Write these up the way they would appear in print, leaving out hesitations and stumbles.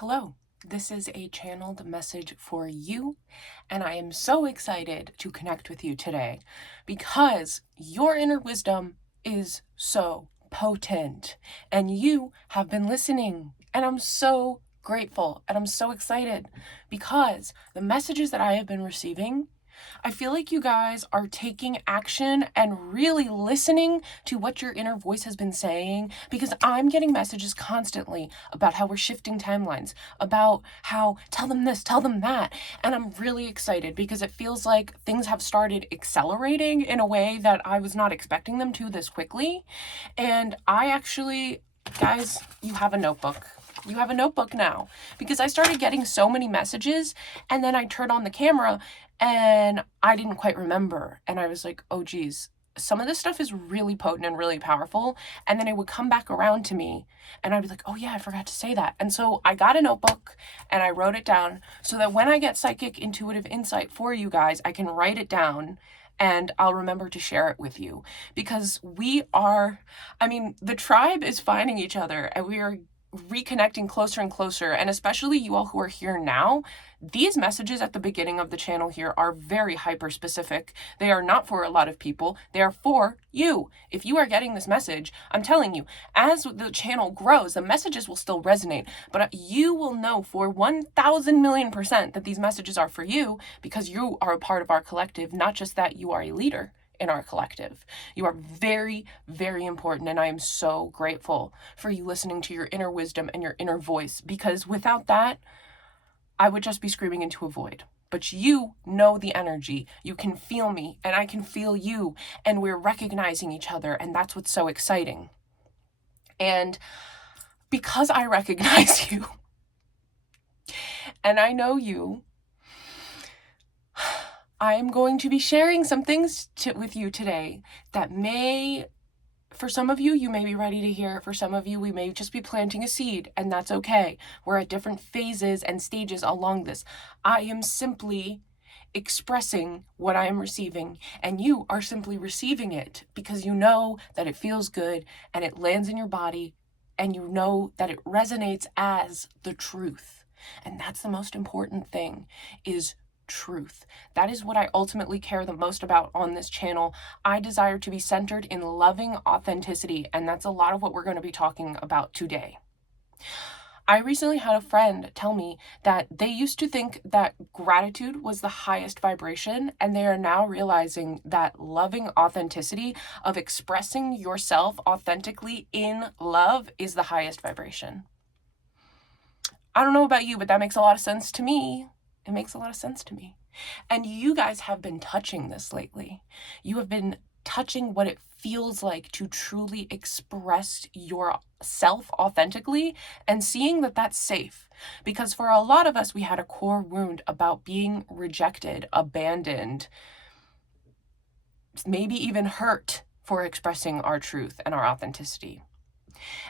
Hello, this is a channeled message for you, and I am so excited to connect with you today because your inner wisdom is so potent and you have been listening. And I'm so grateful and I'm so excited because the messages that I have been receiving, I feel like you guys are taking action and really listening to what your inner voice has been saying, because I'm getting messages constantly about how we're shifting timelines, about how tell them this, tell them that. And I'm really excited because it feels like things have started accelerating in a way that I was not expecting them to this quickly. And guys, you have a notebook. You have a notebook now, because I started getting so many messages and then I turned on the camera and I didn't quite remember. And I was like, oh geez, some of this stuff is really potent and really powerful. And then it would come back around to me and I'd be like, oh yeah, I forgot to say that. And so I got a notebook and I wrote it down so that when I get psychic intuitive insight for you guys, I can write it down and I'll remember to share it with you, because the tribe is finding each other and we are reconnecting closer and closer. And especially you all who are here now, these messages at the beginning of the channel here are very hyper specific. They are not for a lot of people. They are for you. If you are getting this message, I'm telling you, as the channel grows, the messages will still resonate, but you will know for 1,000,000,000% that these messages are for you because you are a part of our collective, not just that you are a leader in our collective. You are very, very important, and I am so grateful for you listening to your inner wisdom and your inner voice, because without that, I would just be screaming into a void. But you know the energy. You can feel me, and I can feel you, and we're recognizing each other, and that's what's so exciting. And because I recognize you, and I know you, I am going to be sharing some things with you today that for some of you, you may be ready to hear. For some of you, we may just be planting a seed, and that's okay. We're at different phases and stages along this. I am simply expressing what I am receiving, and you are simply receiving it because you know that it feels good and it lands in your body, and you know that it resonates as the truth. And that's the most important thing, is truth. That is what I ultimately care the most about on this channel. I desire to be centered in loving authenticity, and that's a lot of what we're going to be talking about today. I recently had a friend tell me that they used to think that gratitude was the highest vibration, and they are now realizing that loving authenticity, of expressing yourself authentically in love, is the highest vibration. I don't know about you, but that makes a lot of sense to me. It makes a lot of sense to me. And you guys have been touching this lately. You have been touching what it feels like to truly express yourself authentically and seeing that that's safe. Because for a lot of us, we had a core wound about being rejected, abandoned, maybe even hurt for expressing our truth and our authenticity.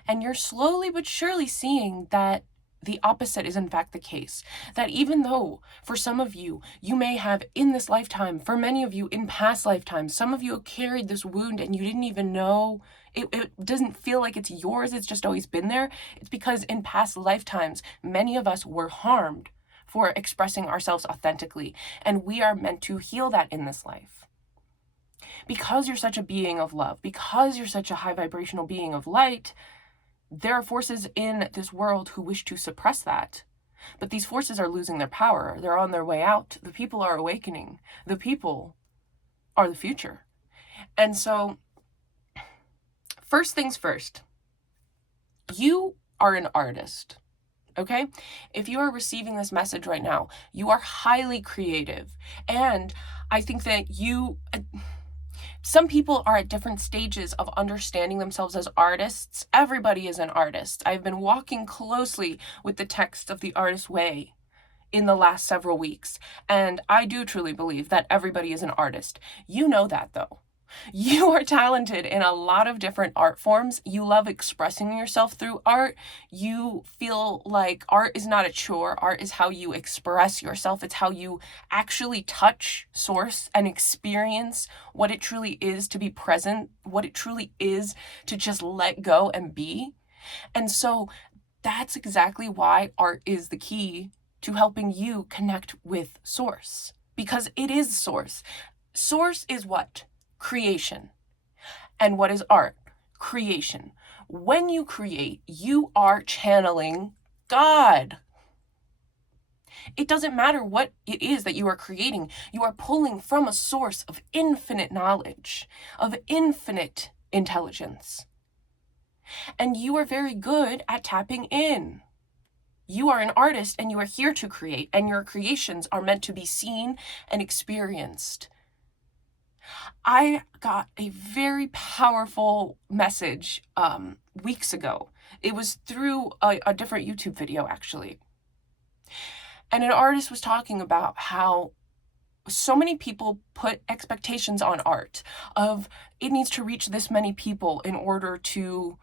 And you're slowly but surely seeing that the opposite is in fact the case. That even though for some of you, you may have in this lifetime, for many of you in past lifetimes, some of you carried this wound and you didn't even know, it doesn't feel like it's yours, it's just always been there. It's because in past lifetimes, many of us were harmed for expressing ourselves authentically, and we are meant to heal that in this life. Because you're such a being of love, because you're such a high vibrational being of light, there are forces in this world who wish to suppress that. But these forces are losing their power. They're on their way out. The people are awakening. The people are the future. And so, first things first, you are an artist, okay? If you are receiving this message right now, you are highly creative. And I think that some people are at different stages of understanding themselves as artists. Everybody is an artist. I've been walking closely with the text of The Artist's Way in the last several weeks, and I do truly believe that everybody is an artist. You know that, though. You are talented in a lot of different art forms. You love expressing yourself through art. You feel like art is not a chore. Art is how you express yourself. It's how you actually touch source and experience what it truly is to be present, what it truly is to just let go and be. And so That's exactly why art is the key to helping you connect with source, because it is source. Source is what? Creation. And what is art? Creation. When you create, you are channeling God. It doesn't matter what it is that you are creating. You are pulling from a source of infinite knowledge, of infinite intelligence. And you are very good at tapping in. You are an artist and you are here to create, and your creations are meant to be seen and experienced. I got a very powerful message weeks ago. It was through a different YouTube video, actually. And an artist was talking about how so many people put expectations on art of it needs to reach this many people in order to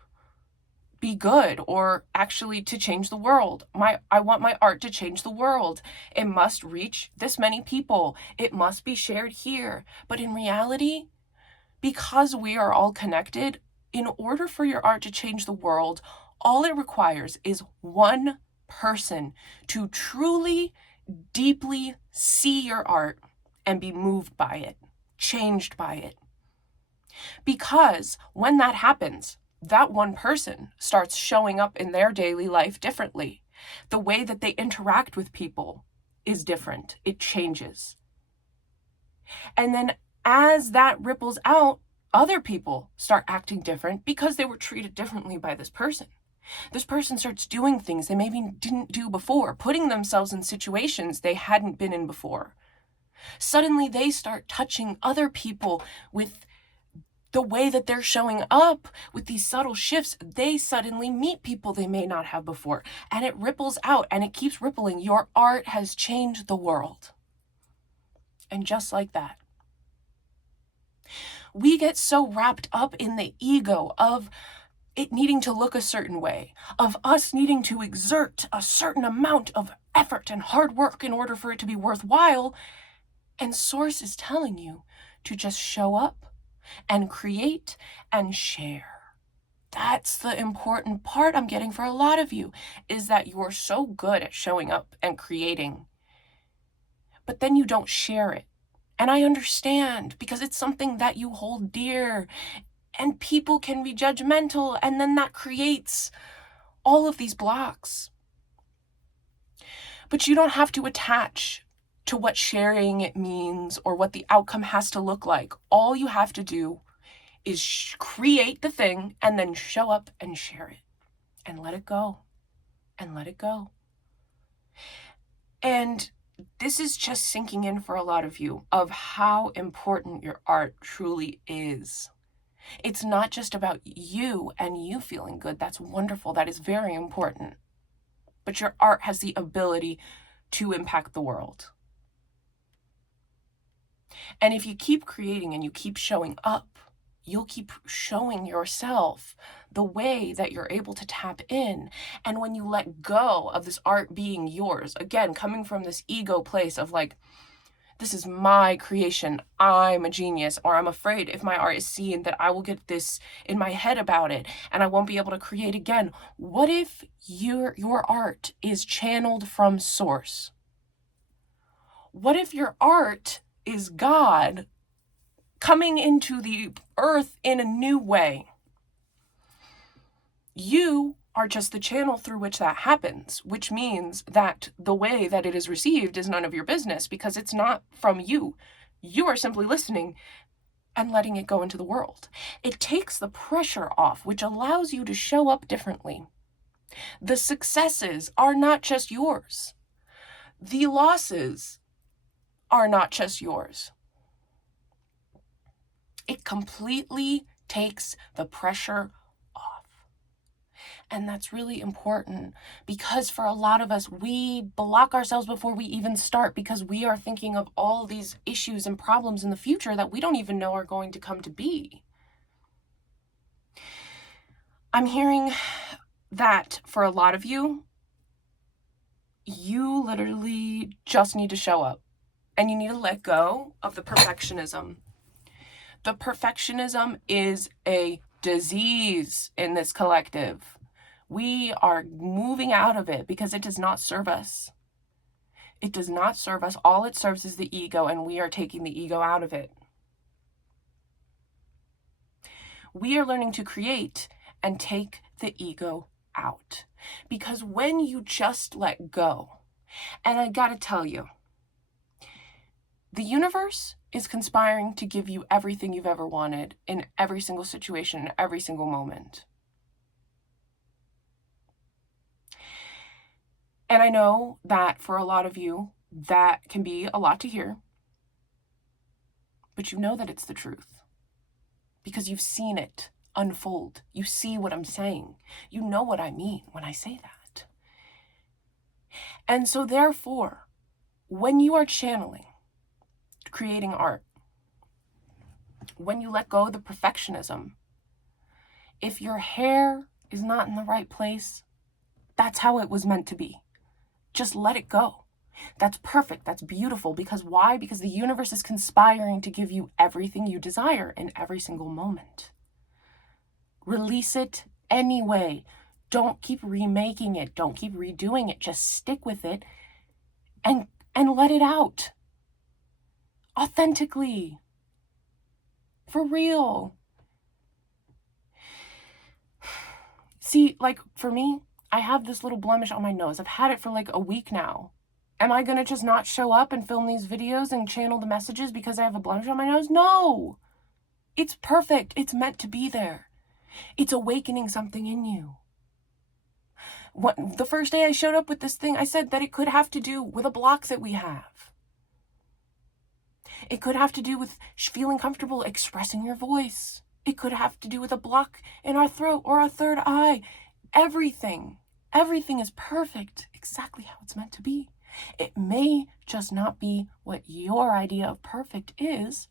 be good or actually to change the world. I want my art to change the world. It must reach this many people. It must be shared here. But in reality, because we are all connected, in order for your art to change the world, all it requires is one person to truly, deeply see your art and be moved by it, changed by it. Because when that happens, that one person starts showing up in their daily life differently. The way that they interact with people is different. It changes. And then as that ripples out, other people start acting different because they were treated differently by this person. This person starts doing things they maybe didn't do before, putting themselves in situations they hadn't been in before. Suddenly they start touching other people with the way that they're showing up with these subtle shifts. They suddenly meet people they may not have before, and it ripples out and it keeps rippling. Your art has changed the world. And just like that, we get so wrapped up in the ego of it needing to look a certain way, of us needing to exert a certain amount of effort and hard work in order for it to be worthwhile. And Source is telling you to just show up and create and share. That's the important part I'm getting for a lot of you, is that you're so good at showing up and creating, but then you don't share it. And I understand, because it's something that you hold dear, and people can be judgmental, and then that creates all of these blocks. But you don't have to attach to what sharing it means or what the outcome has to look like. All you have to do is create the thing and then show up and share it and let it go and let it go. And this is just sinking in for a lot of you of how important your art truly is. It's not just about you and you feeling good. That's wonderful. That is very important. But your art has the ability to impact the world. And if you keep creating and you keep showing up, you'll keep showing yourself the way that you're able to tap in. And when you let go of this art being yours, again, coming from this ego place of like, this is my creation, I'm a genius, or I'm afraid if my art is seen that I will get this in my head about it and I won't be able to create again. What if your art is channeled from Source? What if your art is God coming into the earth in a new way? You are just the channel through which that happens, which means that the way that it is received is none of your business, because it's not from you. You are simply listening and letting it go into the world. It takes the pressure off, which allows you to show up differently. The successes are not just yours. The losses are not just yours. It completely takes the pressure off. And that's really important, because for a lot of us, we block ourselves before we even start because we are thinking of all these issues and problems in the future that we don't even know are going to come to be. I'm hearing that for a lot of you, you literally just need to show up and you need to let go of the perfectionism. The perfectionism is a disease in this collective. We are moving out of it because it does not serve us. It does not serve us. All it serves is the ego, and we are taking the ego out of it. We are learning to create and take the ego out. Because when you just let go, and I gotta tell you, the universe is conspiring to give you everything you've ever wanted in every single situation, in every single moment. And I know that for a lot of you, that can be a lot to hear. But you know that it's the truth. Because you've seen it unfold. You see what I'm saying. You know what I mean when I say that. And so therefore, when you are channeling, creating art, when you let go of the perfectionism, if your hair is not in the right place, that's how it was meant to be. Just let it go. That's perfect. That's beautiful. Because why? Because the universe is conspiring to give you everything you desire in every single moment. Release it anyway. Don't keep remaking it. Don't keep redoing it. Just stick with it and let it out. Authentically. For real. See, like for me, I have this little blemish on my nose. I've had it for like a week now. Am I going to just not show up and film these videos and channel the messages because I have a blemish on my nose? No. It's perfect. It's meant to be there. It's awakening something in you. The first day I showed up with this thing, I said that it could have to do with a block that we have. It could have to do with feeling comfortable expressing your voice. It could have to do with a block in our throat or our third eye. Everything is perfect, exactly how it's meant to be. It may just not be what your idea of perfect is,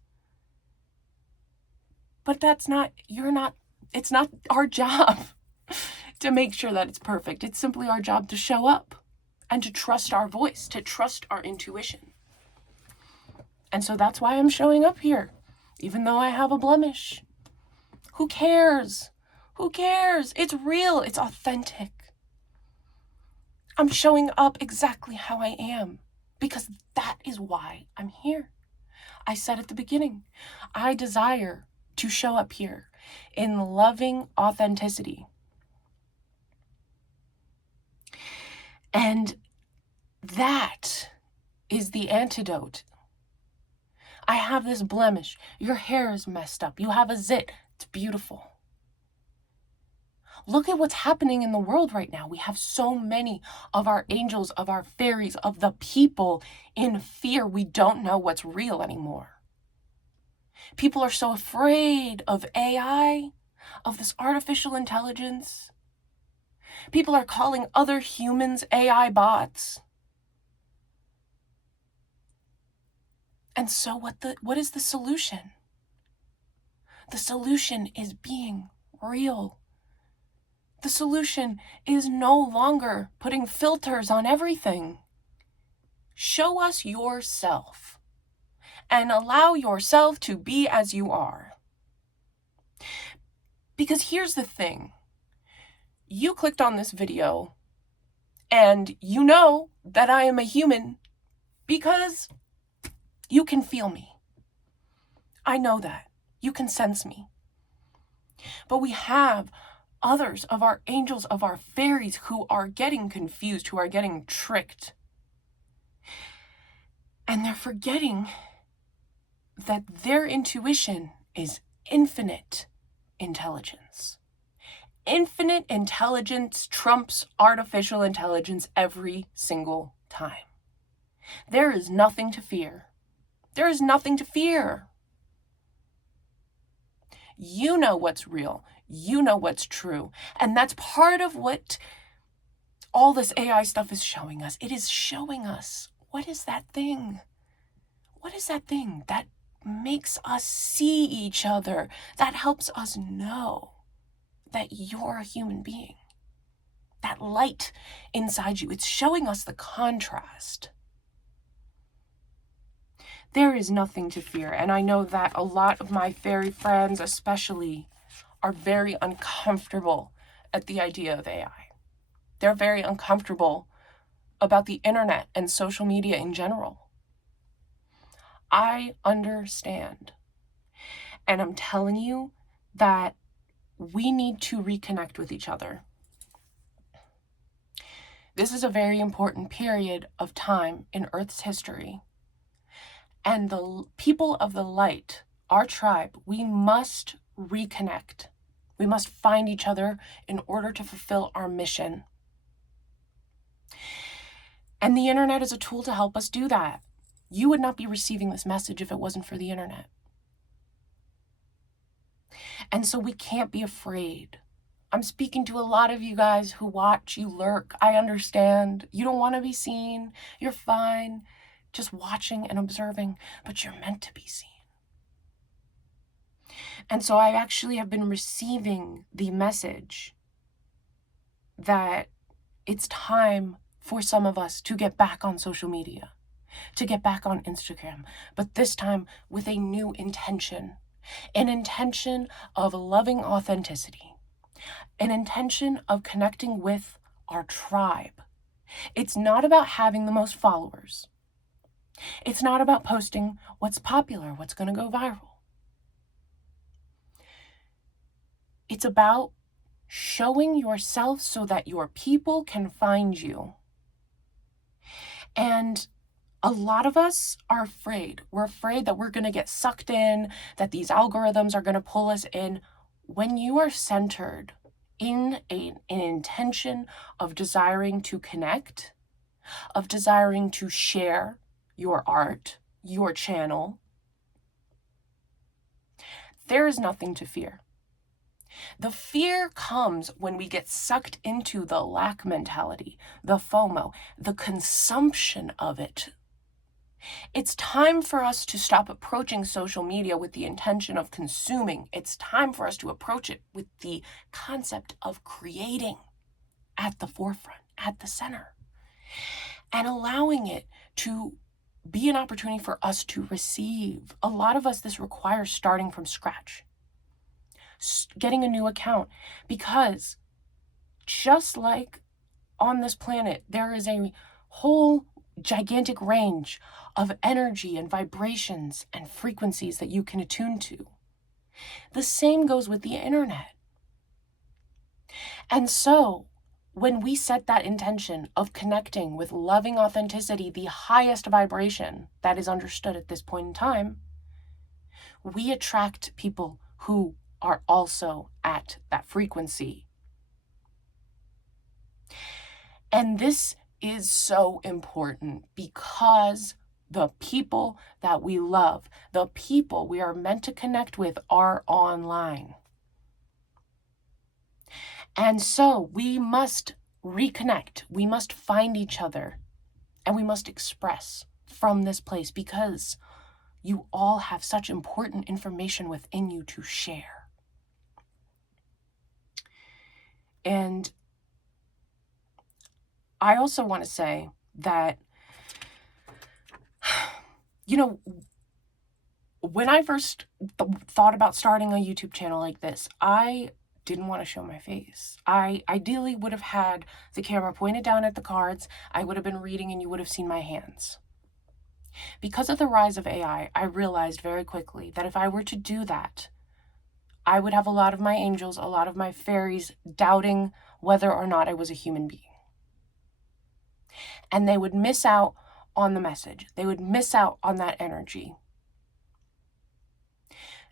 but it's not our job to make sure that it's perfect. It's simply our job to show up and to trust our voice, to trust our intuition. And so that's why I'm showing up here, even though I have a blemish. Who cares? Who cares? It's real. It's authentic. I'm showing up exactly how I am because that is why I'm here. I said at the beginning, I desire to show up here in loving authenticity. And that is the antidote. I have this blemish. Your hair is messed up. You have a zit. It's beautiful. Look at what's happening in the world right now. We have so many of our angels, of our fairies, of the people in fear. We don't know what's real anymore. People are so afraid of AI, of this artificial intelligence. People are calling other humans AI bots. And so what is the solution? The solution is being real. The solution is no longer putting filters on everything. Show us yourself and allow yourself to be as you are. Because here's the thing. You clicked on this video and you know that I am a human because you can feel me. I know that. You can sense me. But we have others of our angels, of our fairies who are getting confused, who are getting tricked. And they're forgetting that their intuition is infinite intelligence. Infinite intelligence trumps artificial intelligence every single time. There is nothing to fear. There is nothing to fear. You know what's real. You know what's true. And that's part of what all this AI stuff is showing us. It is showing us, what is that thing? What is that thing that makes us see each other, that helps us know that you're a human being? That light inside you, it's showing us the contrast. There is nothing to fear, and I know that a lot of my fairy friends especially are very uncomfortable at the idea of AI. They're very uncomfortable about the internet and social media in general. I understand. And I'm telling you that we need to reconnect with each other. This is a very important period of time in Earth's history. And the people of the light, our tribe, we must reconnect. We must find each other in order to fulfill our mission. And the internet is a tool to help us do that. You would not be receiving this message if it wasn't for the internet. And so we can't be afraid. I'm speaking to a lot of you guys who watch, you lurk. I understand. You don't want to be seen. You're fine just watching and observing, but you're meant to be seen. And so I actually have been receiving the message that it's time for some of us to get back on social media, to get back on Instagram, but this time with a new intention, an intention of loving authenticity, an intention of connecting with our tribe. It's not about having the most followers. It's not about posting what's popular, what's going to go viral. It's about showing yourself so that your people can find you. And a lot of us are afraid. We're afraid that we're going to get sucked in, that these algorithms are going to pull us in. When you are centered in an intention of desiring to connect, of desiring to share your art, your channel, there is nothing to fear. The fear comes when we get sucked into the lack mentality, the FOMO, the consumption of it. It's time for us to stop approaching social media with the intention of consuming. It's time for us to approach it with the concept of creating at the forefront, at the center, and allowing it to be an opportunity for us to receive. A lot of us, this requires starting from scratch, getting a new account, because just like on this planet, there is a whole gigantic range of energy and vibrations and frequencies that you can attune to. The same goes with the internet. And so when we set that intention of connecting with loving authenticity, the highest vibration that is understood at this point in time, we attract people who are also at that frequency. And this is so important because the people that we love, the people we are meant to connect with, are online. And so we must reconnect. We must find each other, and we must express from this place, because you all have such important information within you to share. And I also want to say that, when I first thought about starting a YouTube channel like this, I didn't want to show my face. I ideally would have had the camera pointed down at the cards. I would have been reading and you would have seen my hands. Because of the rise of AI, I realized very quickly that if I were to do that, I would have a lot of my angels, a lot of my fairies doubting whether or not I was a human being. And they would miss out on the message. They would miss out on that energy.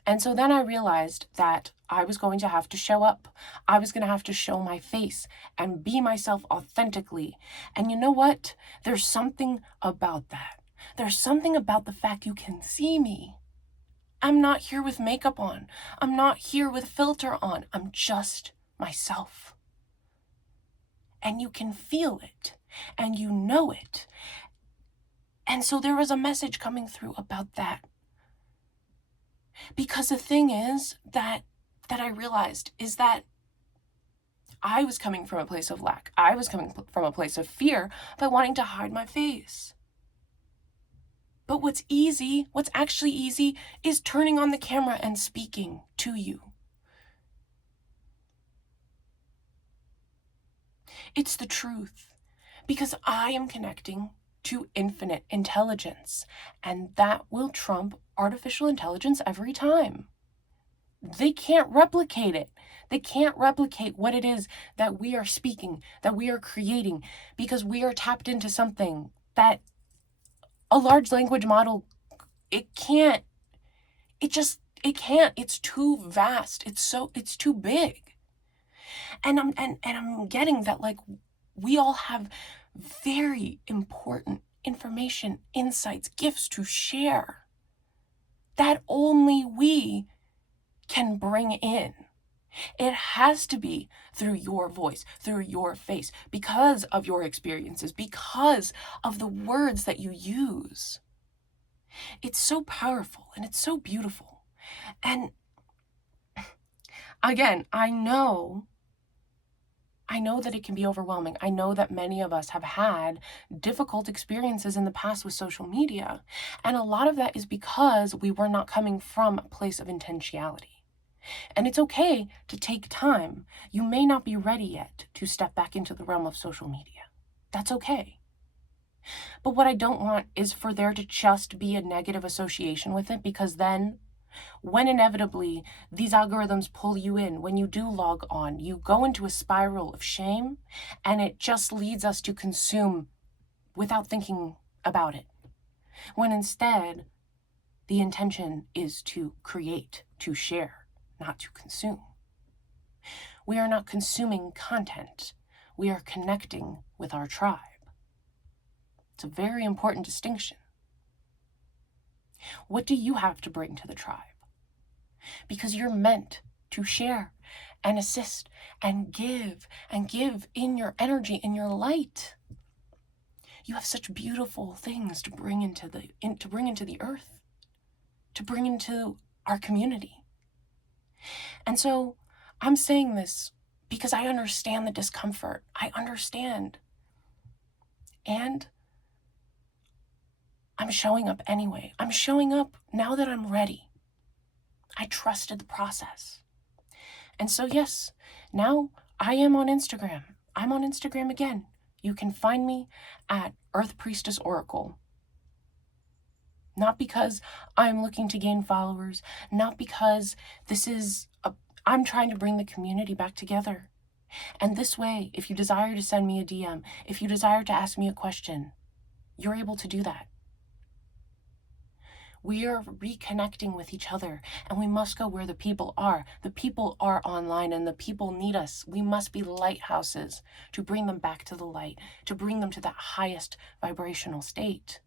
And so then I realized that I was going to have to show up. I was going to have to show my face and be myself authentically. And you know what? There's something about that. There's something about the fact you can see me. I'm not here with makeup on. I'm not here with filter on. I'm just myself. And you can feel it. And you know it. And so there was a message coming through about that. Because the thing is that I realized is that I was coming from a place of lack. I was coming from a place of fear by wanting to hide my face. But what's actually easy, is turning on the camera and speaking to you. It's the truth. Because I am connecting to infinite intelligence, and that will trump artificial intelligence every time. They can't replicate it. They can't replicate what it is that we are speaking, that we are creating, because we are tapped into something that a large language model, it can't. It can't. It's too vast. It's too big. And I'm getting that, like, we all have very important information, insights, gifts to share that only we can bring in. It has to be through your voice, through your face, because of your experiences, because of the words that you use. It's so powerful and it's so beautiful. And again, I know that it can be overwhelming. I know that many of us have had difficult experiences in the past with social media. And a lot of that is because we were not coming from a place of intentionality. And it's okay to take time. You may not be ready yet to step back into the realm of social media. That's okay. But what I don't want is for there to just be a negative association with it, because then when inevitably these algorithms pull you in, when you do log on, you go into a spiral of shame, and it just leads us to consume without thinking about it. When instead, the intention is to create, to share, not to consume. We are not consuming content. We are connecting with our tribe. It's a very important distinction. What do you have to bring to the tribe? Because you're meant to share and assist and give in your energy, in your light. You have such beautiful things to bring into the earth, to bring into our community. And so I'm saying this because I understand the discomfort. I understand. And I'm showing up anyway. I'm showing up now that I'm ready. I trusted the process. And so, yes, now I am on Instagram. I'm on Instagram again. You can find me at Earth Priestess Oracle. Not because I'm looking to gain followers, not because I'm trying to bring the community back together. And this way, if you desire to send me a DM, if you desire to ask me a question, you're able to do that. We are reconnecting with each other, and we must go where the people are. The people are online, and the people need us. We must be lighthouses to bring them back to the light, to bring them to that highest vibrational state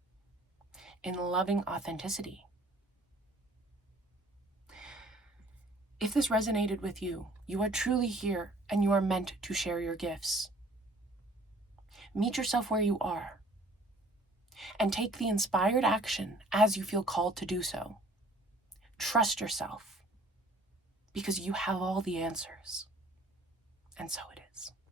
in loving authenticity. If this resonated with you, you are truly here, and you are meant to share your gifts. Meet yourself where you are, and take the inspired action as you feel called to do so. Trust yourself, because you have all the answers. And so it is.